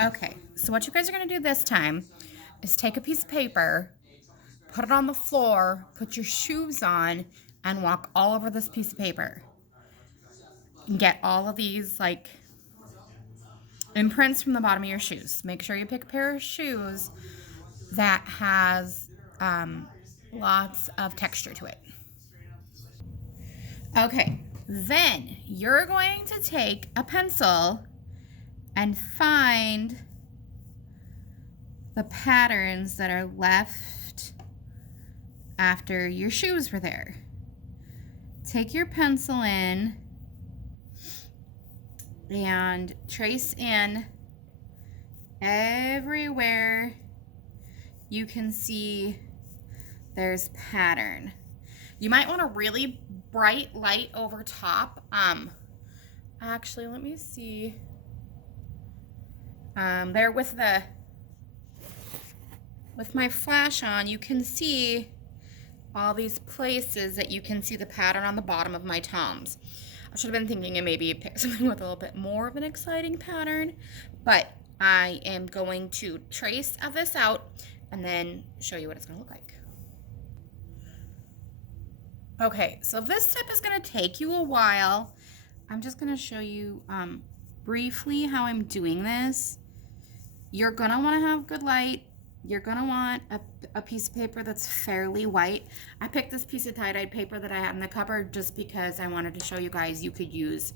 Okay, so what you guys are going to do this time is take a piece of paper, put it on the floor, put your shoes on, and walk all over this piece of paper. And get all of these, like, imprints from the bottom of your shoes. Make sure you pick a pair of shoes that has lots of texture to it. Okay, then you're going to take a pencil and find the patterns that are left after your shoes were there. Take your pencil in and trace in everywhere you can see there's pattern. You might want a really bright light over top. Actually, let me see. There with my flash on, you can see all these places that you can see the pattern on the bottom of my Toms. I should have been thinking of maybe pick something with a little bit more of an exciting pattern, but I am going to trace this out and then show you what it's going to look like. Okay, so this step is going to take you a while. I'm just going to show you briefly how I'm doing this. You're going to want to have good light. You're going to want a piece of paper that's fairly white. I picked this piece of tie-dyed paper that I had in the cupboard just because I wanted to show you guys you could use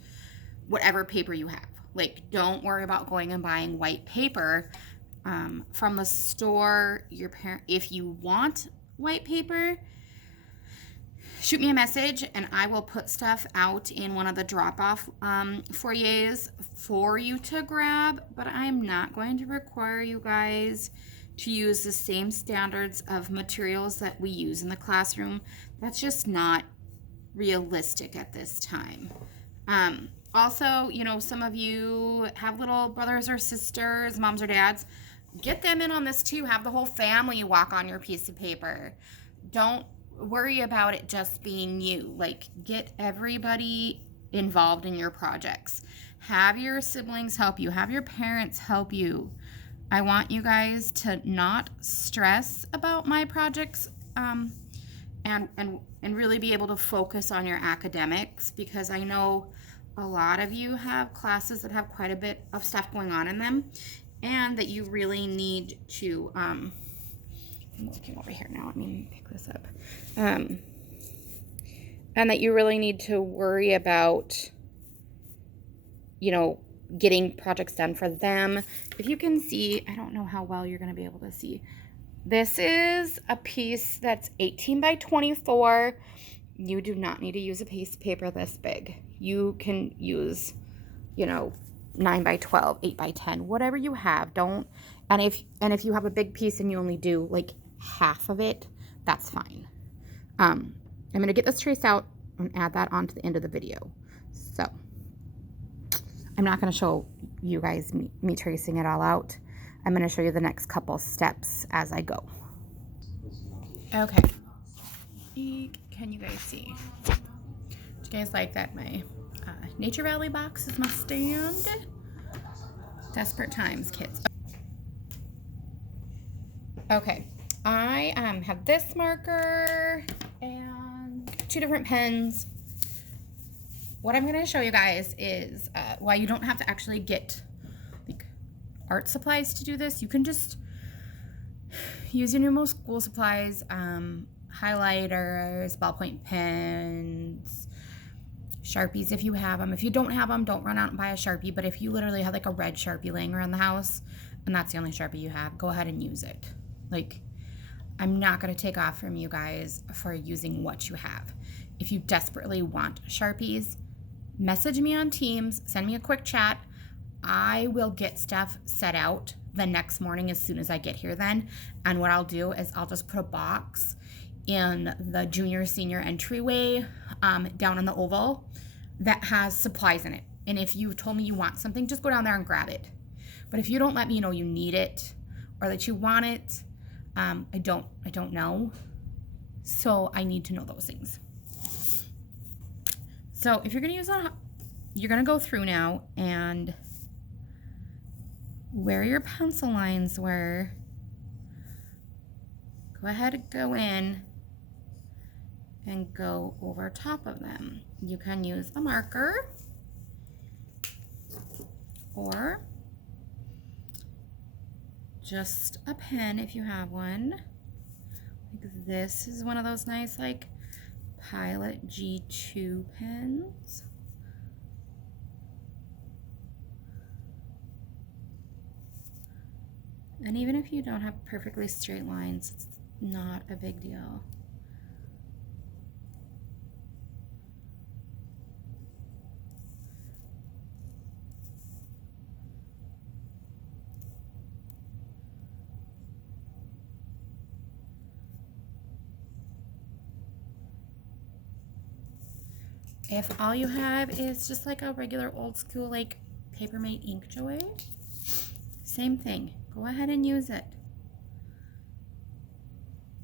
whatever paper you have. Like, don't worry about going and buying white paper from the store. If you want white paper, shoot me a message and I will put stuff out in one of the drop-off foyers for you to grab, but I'm not going to require you guys to use the same standards of materials that we use in the classroom. That's just not realistic at this time. Also, you know, some of you have little brothers or sisters, moms or dads. Get them in on this too. Have the whole family walk on your piece of paper. Don't worry about it just being you. Like, get everybody involved in your projects. Have your siblings help you. Have your parents help you. I want you guys to not stress about my projects and really be able to focus on your academics, because I know a lot of you have classes that have quite a bit of stuff going on in them, and that you really need to I'm looking over here now. Let me pick this up. And that you really need to worry about, you know, getting projects done for them. If you can see, I don't know how well you're going to be able to see. This is a piece that's 18 by 24. You do not need to use a piece of paper this big. You can use, you know, 9 by 12, 8 by 10, whatever you have. And if you have a big piece and you only do like half of it, that's fine. I'm going to get this traced out and add that on to the end of the video. So I'm not going to show you guys me tracing it all out. I'm going to show you the next couple steps as I go. Okay. Can you guys see? Do you guys like that my Nature Valley box is my stand? Desperate times, kids. Okay. I have this marker and 2 different pens. What I'm going to show you guys is why you don't have to actually get like art supplies to do this. You can just use your normal school supplies, highlighters, ballpoint pens, Sharpies if you have them. If you don't have them, don't run out and buy a Sharpie. But if you literally have like a red Sharpie laying around the house and that's the only Sharpie you have, go ahead and use it. Like, I'm not going to take off from you guys for using what you have. If you desperately want Sharpies, message me on Teams, send me a quick chat. I will get stuff set out the next morning as soon as I get here then. And what I'll do is I'll just put a box in the junior senior entryway down in the oval that has supplies in it. And if you told me you want something, just go down there and grab it. But if you don't let me know you need it or that you want it, I don't know. So I need to know those things. So if you're going to use you're going to go through now and where your pencil lines were, go ahead and go in and go over top of them. You can use a marker or just a pen if you have one. Like this is one of those nice like Pilot G2 pens. And even if you don't have perfectly straight lines, it's not a big deal. If all you have is just like a regular old school like Papermate ink joy, same thing. Go ahead and use it.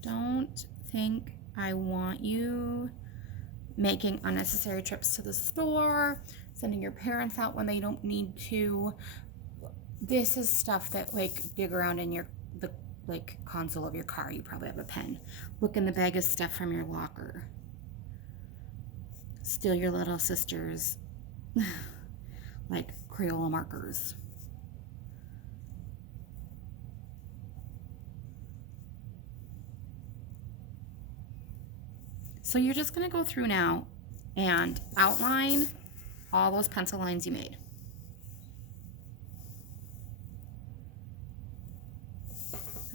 Don't think I want you making unnecessary trips to the store, sending your parents out when they don't need to. This is stuff that like dig around in the like console of your car. You probably have a pen. Look in the bag of stuff from your locker. Steal your little sister's like Crayola markers. So you're just going to go through now and outline all those pencil lines you made.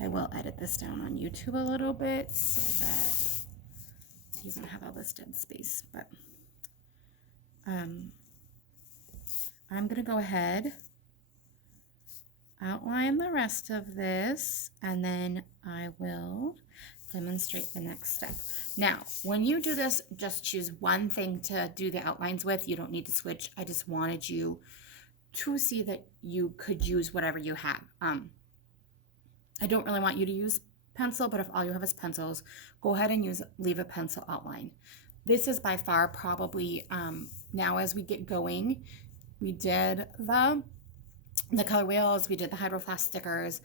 I will edit this down on YouTube a little bit so that you don't have all this dead space, but I'm going to go ahead, outline the rest of this, and then I will demonstrate the next step. Now, when you do this, just choose one thing to do the outlines with. You don't need to switch. I just wanted you to see that you could use whatever you have. I don't really want you to use pencil, but if all you have is pencils, go ahead and leave a pencil outline. This is by far probably, now as we get going, we did the color wheels, we did the Hydro Flask stickers.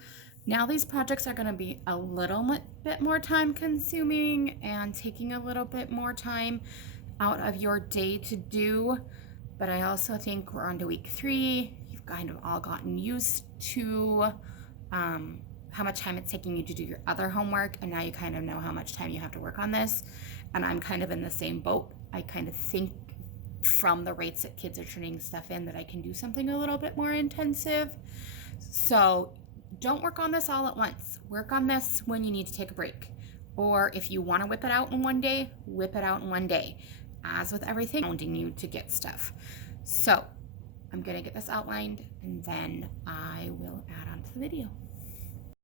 Now these projects are going to be a little bit more time consuming and taking a little bit more time out of your day to do. But I also think we're on to week 3. You've kind of all gotten used to how much time it's taking you to do your other homework. And now you kind of know how much time you have to work on this. And I'm kind of in the same boat. I kind of think from the rates that kids are turning stuff in that I can do something a little bit more intensive. So don't work on this all at once. Work on this when you need to take a break. Or if you want to whip it out in one day, whip it out in one day. As with everything, hounding you to get stuff. So I'm going to get this outlined and then I will add on to the video.